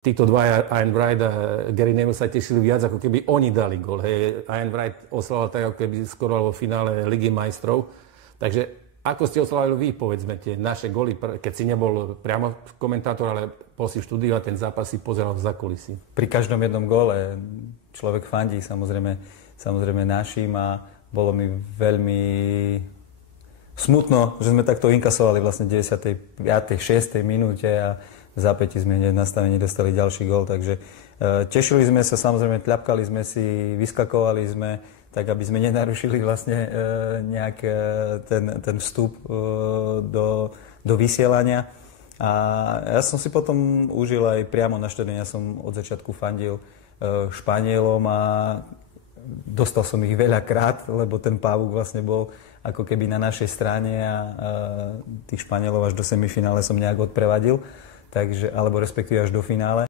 Títo dvaja, Ian Wright a Gary Neville, sa tešili viac, ako keby oni dali gól. Ian Wright oslavoval tak, ako keby skoroval vo finále Ligy majstrov. Takže ako ste oslavili vy, povedzme, tie naše góly, keď si nebol priamo komentátor, ale bol si v štúdiu a ten zápas si pozeral v zákulisí? Pri každom jednom góle človek fandí samozrejme našim a bolo mi veľmi smutno, že sme takto inkasovali vlastne v 95. 6. minúte a v zápäti sme hneď v nastavení dostali ďalší gól, takže tešili sme sa, samozrejme tľapkali sme si, vyskakovali sme, tak aby sme nenarušili vlastne nejak ten vstup do vysielania. A ja som si potom užil aj priamo na štadióne, ja som od začiatku fandil Španielom a dostal som ich veľakrát, lebo ten pavúk vlastne bol ako keby na našej strane a tých Španielov až do semifinále som nejak odprevadil. Takže, alebo respektíve až do finále.